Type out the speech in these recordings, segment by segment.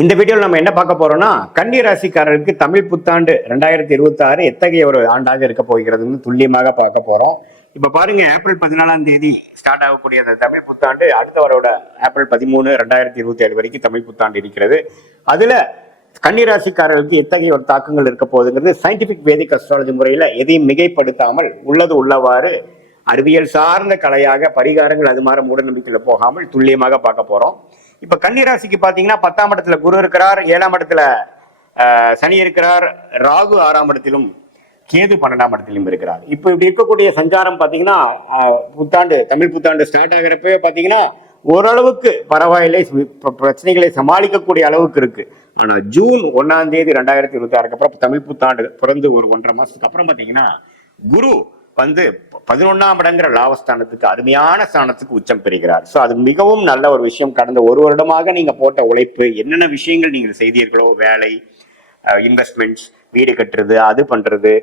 இந்த வீடியோவில் நம்ம என்ன பார்க்க போறோம்னா, கன்னி ராசிக்காரருக்கு தமிழ் புத்தாண்டு 2026 எத்தகைய ஒரு ஆண்டாக இருக்க போகிறதுன்னு துல்லியமாக பார்க்க போறோம். இப்ப பாருங்க, ஏப்ரல் 14ஆம் தேதி ஸ்டார்ட் ஆகக்கூடிய அந்த தமிழ் புத்தாண்டு அடுத்த வாரோட ஏப்ரல் 13, 2027 வரைக்கும் தமிழ் புத்தாண்டு இருக்கிறது. அதுல கன்னி ராசிக்காரர்களுக்கு எத்தகைய ஒரு தாக்கங்கள் இருக்க போகுதுங்கிறது சயின்டிபிக் வேதிக் அஸ்ட்ராலஜி முறையில எதையும் மிகைப்படுத்தாமல் உள்ளது உள்ளவாறு அறிவியல் சார்ந்த கலையாக பரிகாரங்கள் அது மாதிரி மூட நம்பிக்கையில போகாமல் துல்லியமாக பார்க்க போறோம். இப்ப கன்னிராசிக்கு பாத்தீங்கன்னா 10ஆம் இடத்துல குரு இருக்கிறார், 7ஆம் இடத்துல சனி இருக்கிறார், ராகு 6ஆம் இடத்திலும் கேது 12ஆம் இடத்திலும் இருக்கிறார். இப்ப இப்படி இருக்கக்கூடிய சஞ்சாரம் பாத்தீங்கன்னா புத்தாண்டு தமிழ் புத்தாண்டு ஸ்டார்ட் ஆகிறப்பவே பாத்தீங்கன்னா ஓரளவுக்கு பரவாயில்லை, பிரச்சனைகளை சமாளிக்கக்கூடிய அளவுக்கு இருக்கு. ஆனா ஜூன் 1ஆம் தேதி 2026 அப்புறம் தமிழ் புத்தாண்டு பிறந்து ஒரு 1.5 மாசத்துக்கு அப்புறம் பாத்தீங்கன்னா குரு 11ஆம் இடங்கிற லாபஸ்தானத்துக்கு அருமையான ஸ்தானத்துக்கு உச்சம் பெறுகிறார். ஸோ அது மிகவும் நல்ல ஒரு விஷயம். கடந்த ஒரு வருடமாக நீங்க போட்ட உழைப்பு, என்னென்ன விஷயங்கள் நீங்கள் செய்தீர்களோ, வேலை, இன்வெஸ்ட்மெண்ட்ஸ், வீடு கட்டுறது, அது பண்றது,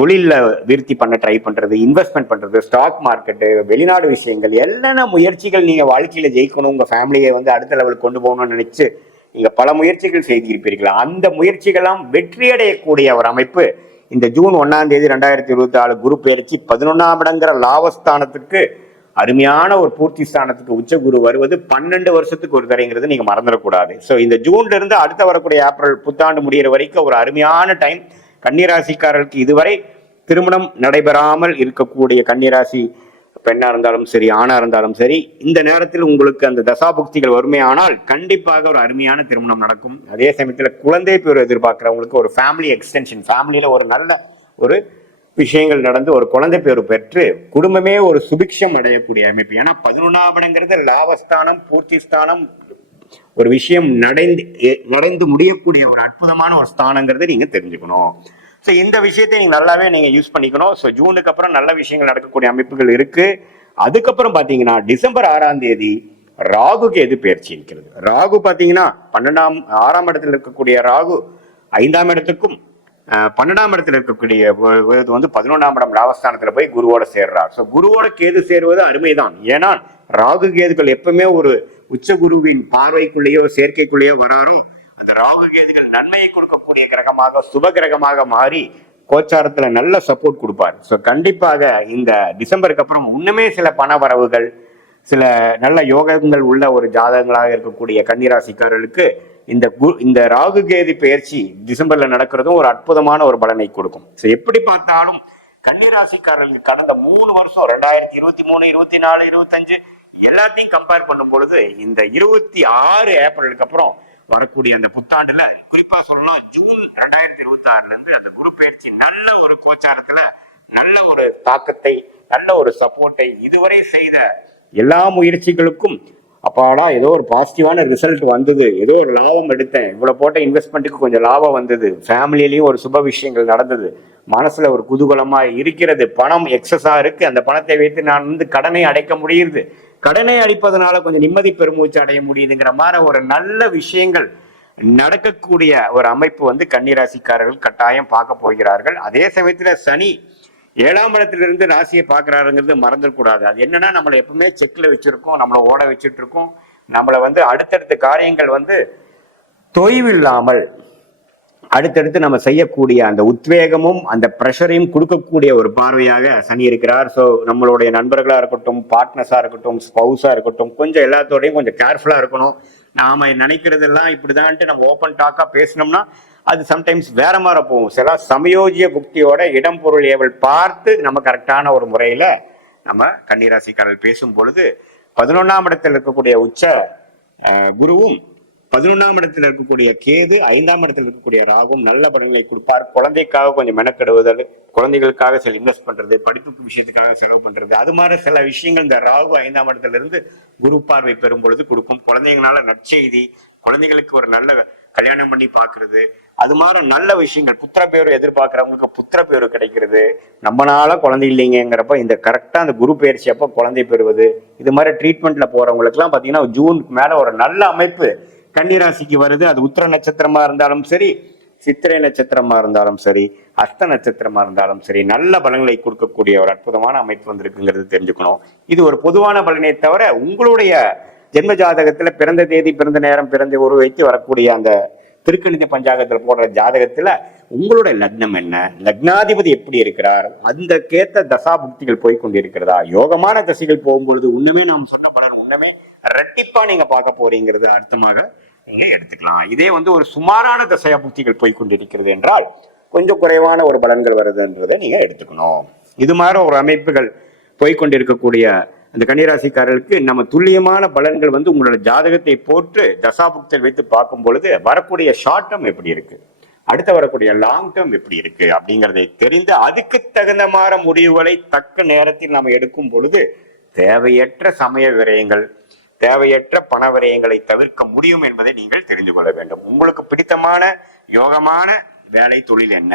தொழில விருத்தி பண்ண ட்ரை பண்றது, இன்வெஸ்ட்மெண்ட் பண்றது, ஸ்டாக் மார்க்கெட்டு, வெளிநாடு விஷயங்கள், என்னென்ன முயற்சிகள் நீங்க வாழ்க்கையில ஜெயிக்கணும், உங்க ஃபேமிலியை அடுத்த லெவலுக்கு கொண்டு போகணும்னு நினைச்சு நீங்க பல முயற்சிகள் செய்திருப்பீர்கள். அந்த முயற்சிகளாம் வெற்றியடையக்கூடிய ஒரு அமைப்பு இந்த ஜூன் 1ஆம் தேதி 2024 குரு பெயர்ச்சி 11ஆம் இடங்கிற லாபஸ்தானத்துக்கு அருமையான ஒரு பூர்த்தி ஸ்தானத்துக்கு உச்ச குரு வருவது 12 வருஷத்துக்கு ஒரு தரைங்கிறது நீங்க மறந்துடக்கூடாது. ஸோ இந்த ஜூன்ல இருந்து அடுத்த வரக்கூடிய ஏப்ரல் புத்தாண்டு முடிகிற வரைக்கும் ஒரு அருமையான டைம். கன்னிராசிக்காரர்களுக்கு இதுவரை திருமணம் நடைபெறாமல் இருக்கக்கூடிய கன்னிராசி பெண்ணா இருந்தாலும் சரி, ஆணா இருந்தாலும் சரி, இந்த நேரத்தில் உங்களுக்கு அந்த தசாபுக்திகள் வறுமையானால் கண்டிப்பாக ஒரு அருமையான திருமணம் நடக்கும். அதே சமயத்தில் குழந்தை பேர் எதிர்பார்க்கிறவங்களுக்கு ஒரு ஃபேமிலி எக்ஸ்டென்ஷன், ஃபேமிலியில ஒரு நல்ல ஒரு விஷயங்கள் நடந்து ஒரு குழந்தை பேர் பெற்று குடும்பமே ஒரு சுபிக்ஷம் அடையக்கூடிய அமைப்பு. ஏன்னா 11ஆம் இடங்கிறது லாபஸ்தானம், பூர்த்தி ஸ்தானம், ஒரு விஷயம் நடந்து முடியக்கூடிய ஒரு அற்புதமான ஒரு ஸ்தானங்கிறது நீங்க தெரிஞ்சுக்கணும். ஸோ இந்த விஷயத்தை நீங்க நல்லாவே நீங்க யூஸ் பண்ணிக்கணும். ஸோ ஜூனுக்கு அப்புறம் நல்ல விஷயங்கள் நடக்கக்கூடிய அமைப்புகள் இருக்கு. அதுக்கப்புறம் பாத்தீங்கன்னா டிசம்பர் 6ஆம் தேதி ராகுக்கு எது பயிற்சி இருக்கிறது. ராகு பாத்தீங்கன்னா 6ஆம் இடத்துல இருக்கக்கூடிய ராகு 5ஆம் இடத்துக்கும் 12ஆம் இடத்துல இருக்கக்கூடிய 11ஆம் இடம் லாபஸ்தானத்துல போய் குருவோட சேர்றார். ஸோ குருவோட கேது சேருவது அருமைதான். ஏன்னா ராகு கேதுகள் எப்பவுமே ஒரு உச்ச குருவின் பார்வைக்குள்ளேயோ சேர்க்கைக்குள்ளேயோ வராரோ அந்த ராகு கேதுகள் நன்மையை கொடுக்கக்கூடிய கிரகமாக சுப கிரகமாக மாறி கோச்சாரத்துல நல்ல சப்போர்ட் கொடுப்பார். ஸோ கண்டிப்பாக இந்த டிசம்பருக்கு அப்புறம் முன்னமே சில பண வரவுகள், சில நல்ல யோகங்கள் உள்ள ஒரு ஜாதகங்களாக இருக்கக்கூடிய கன்னிராசிக்காரர்களுக்கு இந்த ராகு கேது பயிற்சி டிசம்பர்ல நடக்கிறதும் ஒரு அற்புதமான ஒரு பலனை கொடுக்கும். ஸோ எப்படி பார்த்தாலும் கன்னிராசிக்காரர்களுக்கு கடந்த 3 வருஷம் 2023, 24, 25 எல்லாத்தையும் கம்பேர் பண்ணும் பொழுது இந்த 26 ஏப்ரலுக்கு அப்புறம் வரக்கூடிய அந்த புத்தாண்டுல குறிப்பா சொல்லணும், ஜூன் 2026 இருந்து அந்த குரு பயிற்சி நல்ல ஒரு கோச்சாரத்துல நல்ல ஒரு தாக்கத்தை, நல்ல ஒரு சப்போர்ட்டை, இதுவரை செய்த எல்லா முயற்சிகளுக்கும் அப்பாடா ஏதோ ஒரு பாசிட்டிவான ரிசல்ட் வந்தது, ஏதோ ஒரு லாபம் எடுத்தேன், இவ்வளவு போட்ட இன்வெஸ்ட்மெண்ட்டுக்கு கொஞ்சம் லாபம் வந்தது, ஃபேமிலியிலையும் ஒரு சுப விஷயங்கள் நடந்தது, மனசுல ஒரு குதூகலமா இருக்கிறது, பணம் எக்ஸஸா இருக்கு, அந்த பணத்தை வைத்து நான் கடனை அடைக்க முடியுது, கடனை அடிப்பதனால கொஞ்சம் நிம்மதி பெருமூச்சு அடைய முடியுதுங்கிற மாதிரி ஒரு நல்ல விஷயங்கள் நடக்கக்கூடிய ஒரு அமைப்பு கன்னிராசிக்காரர்கள் கட்டாயம் பார்க்க போகிறார்கள். அதே சமயத்துல சனி 7ஆம் இடத்திலிருந்து ராசியை பார்க்கிறாருங்கிறது மறந்துடக்கூடாது. அது என்னன்னா, நம்மளை எப்பவுமே செக்ல வச்சிருக்கோம், நம்மளை ஓட வச்சுட்டு இருக்கோம், நம்மளை அடுத்தடுத்த காரியங்கள் தொய்வு இல்லாமல் அடுத்தடுத்து நம்ம செய்யக்கூடிய அந்த உத்வேகமும் அந்த ப்ரெஷரையும் கொடுக்கக்கூடிய ஒரு பார்வையாக சனி இருக்கிறார். ஸோ நம்மளுடைய நண்பர்களா இருக்கட்டும், பார்ட்னர்ஸா இருக்கட்டும், ஸ்பவுஸா இருக்கட்டும், கொஞ்சம் எல்லாத்தோடையும் கொஞ்சம் கேர்ஃபுல்லா இருக்கணும். நாம நினைக்கிறதெல்லாம் இப்படிதான்ட்டு நம்ம ஓப்பன் டாக்கா பேசினோம்னா அது சம்டைம்ஸ் வேற மாதிரி போகும். சில சமயோஜிய புக்தியோட இடம் பொருள் ஏவல் பார்த்து நம்ம கரெக்டான ஒரு முறையில நம்ம கன்னிராசிக்காரர்கள் பேசும் பொழுது 11ஆம் இடத்தில் இருக்கக்கூடிய உச்ச குருவும் 11ஆம் இடத்துல இருக்கக்கூடிய கேது 5ஆம் இடத்துல இருக்கக்கூடிய ராகும் நல்ல பலன்களை கொடுப்பார். குழந்தைக்காக கொஞ்சம் மெனக்கெடுவதல், குழந்தைகளுக்காக சில இன்வெஸ்ட் பண்றது, படிப்பு விஷயத்துக்காக செலவு பண்றது, அது மாதிரி சில விஷயங்கள் இந்த ராகு 5ஆம் இடத்துல இருந்து குரு பார்வை பெறும் பொழுது கொடுக்கும். குழந்தைங்களால நற்செய்தி, குழந்தைகளுக்கு ஒரு நல்ல கல்யாணம் பண்ணி பாக்குறது, அது மாதிரி நல்ல விஷயங்கள், புத்திர பேரு எதிர்பார்க்கிறவங்களுக்கு புத்திர பேரு கிடைக்கிறது, நம்மளால குழந்தை இல்லைங்கிறப்ப இந்த கரெக்டா அந்த குரு பயிற்சி அப்ப குழந்தை பெறுவது, இது மாதிரி ட்ரீட்மெண்ட்ல போறவங்களுக்கு எல்லாம் பாத்தீங்கன்னா ஜூனுக்கு மேல ஒரு நல்ல அமைப்பு கன்னிராசிக்கு வருது. அது உத்திர நட்சத்திரமா இருந்தாலும் சரி, சித்திரை நட்சத்திரமா இருந்தாலும் சரி, அஸ்த நட்சத்திரமா இருந்தாலும் சரி, நல்ல பலன்களை கொடுக்கக்கூடிய ஒரு அற்புதமான அமைப்பு வந்திருக்குங்கிறது தெரிஞ்சுக்கணும். இது ஒரு பொதுவான பலனை தவிர உங்களுடைய ஜென்ம ஜாதகத்துல பிறந்த தேதி, பிறந்த நேரம், பிறந்த ஒரு வைத்து வரக்கூடிய அந்த திருக்கணித பஞ்சாங்கத்துல போடுற ஜாதகத்துல உங்களோட லக்னம் என்ன, லக்னாதிபதி எப்படி இருக்கிறார், அந்த கேத்த தசா புக்திகள் போய்கொண்டிருக்கிறதா, யோகமான தசைகள் போகும்பொழுது உண்மையே நாம் சொன்ன பலன் உண்மையே ரெட்டிப்பா நீங்க பார்க்க போறீங்கிறது அர்த்தமாக நீங்க எடுத்துக்கலாம். இதே வந்து ஒரு சுமாரான தசையா புக்திகள் போய்கொண்டிருக்கிறது என்றால் கொஞ்சம் குறைவான ஒரு பலன்கள் வருதுன்றதை நீங்க எடுத்துக்கணும். இது மாதிரி ஒரு அமைப்புகள் போய்கொண்டிருக்கக்கூடிய அந்த கன்னிராசிக்காரர்களுக்கு நம்ம துல்லியமான பலன்கள் வந்து உங்களோட ஜாதகத்தை போட்டு தசாபுக்தியில் வைத்து பார்க்கும் பொழுது வரக்கூடிய ஷார்ட் டேர்ம் எப்படி இருக்கு, அடுத்து வரக்கூடிய லாங் டேர்ம் எப்படி இருக்கு அப்படிங்கிறதை தெரிந்து அதுக்கு தகுந்த மாதிரி முடிவுகளை தக்க நேரத்தில் நாம் எடுக்கும் பொழுது தேவையற்ற சமய விரயங்கள், தேவையற்ற பண விரயங்களை தவிர்க்க முடியும் என்பதை நீங்கள் தெரிந்து கொள்ள வேண்டும். உங்களுக்கு பிடித்தமான யோகமான வேலை தொழில் என்ன,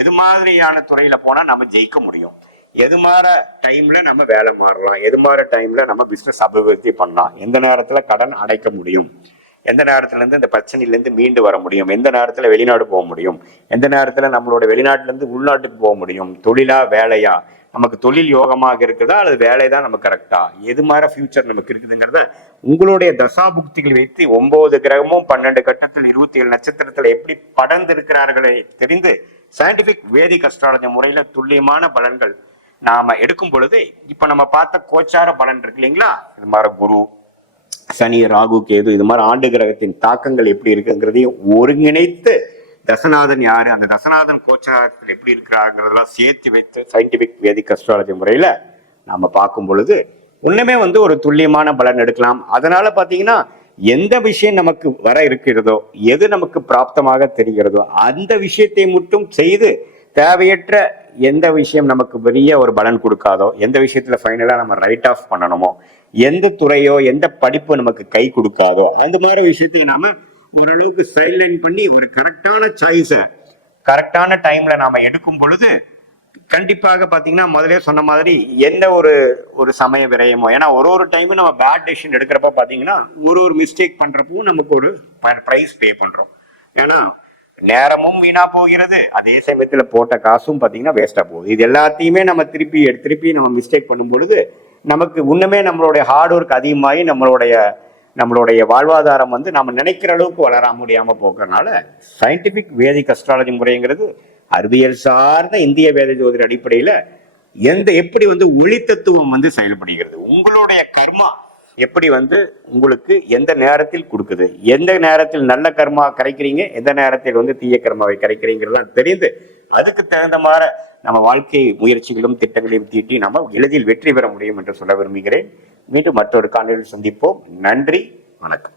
எது மாதிரியான துறையில போனா நம்ம ஜெயிக்க முடியும், எது மாதிரி டைம்ல நம்ம வேலை மாறலாம், எது மாதிரி டைம்ல நம்ம பிசினஸ் அபிவிருத்தி பண்ணலாம், எந்த நேரத்துல கடன் அடைக்க முடியும், எந்த நேரத்துல இருந்து இந்த பிரச்சனையில இருந்து மீண்டு வர முடியும், எந்த நேரத்துல வெளிநாடு போக முடியும், எந்த நேரத்துல நம்மளோட வெளிநாட்டுல இருந்து உள்நாட்டுக்கு போக முடியும், தொழிலா வேலையா, நமக்கு தொழில் யோகமாக இருக்குதா அல்லது வேலைதான் நமக்கு கரெக்டா, எது மாதிரி ஃபியூச்சர் நமக்கு இருக்குதுங்கிறத உங்களுடைய தசாபுக்திகள் வைத்து 9 கிரகமும் 12 கட்டத்தில் 27 நட்சத்திரத்துல எப்படி படர்ந்து இருக்கிறார்களை தெரிந்து சயின்டிபிக் வேதிக் அஸ்ட்ராலஜி முறையில துல்லியமான பலன்கள் நாம எடுக்கும் பொழுது இப்ப நம்ம பார்த்த கோச்சார பலன் இருக்கு இல்லைங்களா, இது மாதிரி குரு, சனி, ராகு, கேது, இது மாதிரி ஆண்டு கிரகத்தின் தாக்கங்கள் எப்படி இருக்குங்கிறதையும் ஒருங்கிணைத்து தசநாதன் யாரு, அந்த தசநாதன் கோச்சாரத்தில் எப்படி இருக்கிறாங்கிறதெல்லாம் சேர்த்து வைத்து சயின்டிபிக் வேதிக் அஸ்ட்ராலஜி முறையில நாம பார்க்கும் பொழுது உண்மையுமே வந்து ஒரு துல்லியமான பலன் எடுக்கலாம். அதனால பாத்தீங்கன்னா எந்த விஷயம் நமக்கு வர இருக்கிறதோ, எது நமக்கு பிராப்தமாக தெரிகிறதோ அந்த விஷயத்தை மட்டும் செய்து தேவையற்ற எந்த விஷயம் நமக்கு பெரிய ஒரு பலன் கொடுக்காதோ, எந்த விஷயத்துல ஃபைனலா நம்ம ரைட் ஆஃப் பண்ணணுமோ, எந்த துறையோ எந்த படிப்பு நமக்கு கை கொடுக்காதோ அந்த மாதிரி விஷயத்தை நாம ஓரளவுக்கு சைட்லைன் பண்ணி ஒரு கரெக்டான சாய்ஸை கரெக்டான டைம்ல நாம எடுக்கும் பொழுது கண்டிப்பாக பாத்தீங்கன்னா முதலே சொன்ன மாதிரி எந்த ஒரு சமய விரயமோ, ஏன்னா ஒரு டைமும் நம்ம பேட் டெசிஷன் எடுக்கிறப்ப பாத்தீங்கன்னா ஒரு மிஸ்டேக் பண்றப்போ நமக்கு ஒரு பிரைஸ் பே பண்றோம். ஏன்னா நேரமும் வீணா போகிறது, அதே சமயத்துல போட்ட காசும் பாத்தீங்கன்னா வேஸ்டா போகுது. இது எல்லாத்தையுமே நம்ம திருப்பி நம்ம மிஸ்டேக் பண்ணும் பொழுது நமக்கு இன்னுமே நம்மளுடைய ஹார்ட் ஒர்க் அதிகமாகி நம்மளுடைய வாழ்வாதாரம் வந்து நம்ம நினைக்கிற அளவுக்கு வளர முடியாம போகிறதுனால சயின்டிபிக் வேதிக் அஸ்ட்ராலஜி முறைங்கிறது அறிவியல் சார்ந்த இந்திய வேத ஜோதிட அடிப்படையில எப்படி வந்து ஒளி தத்துவம் வந்து செயல்படுகிறது, உங்களுடைய கர்மா எப்படி வந்து உங்களுக்கு எந்த நேரத்தில் கொடுக்குது, எந்த நேரத்தில் நல்ல கர்மா கரைக்கிறீங்க, எந்த நேரத்தில் வந்து தீய கர்மாவை கரைக்கிறீங்கிறதெல்லாம் தெரிந்து அதுக்கு தகுந்த மாதிரி நம்ம வாழ்க்கை முயற்சிகளும் திட்டங்களையும் தீட்டி நம்ம எளிதில் வெற்றி பெற முடியும் என்று சொல்ல விரும்புகிறேன். மீண்டும் மற்றொரு காணொலியில் சந்திப்போம். நன்றி, வணக்கம்.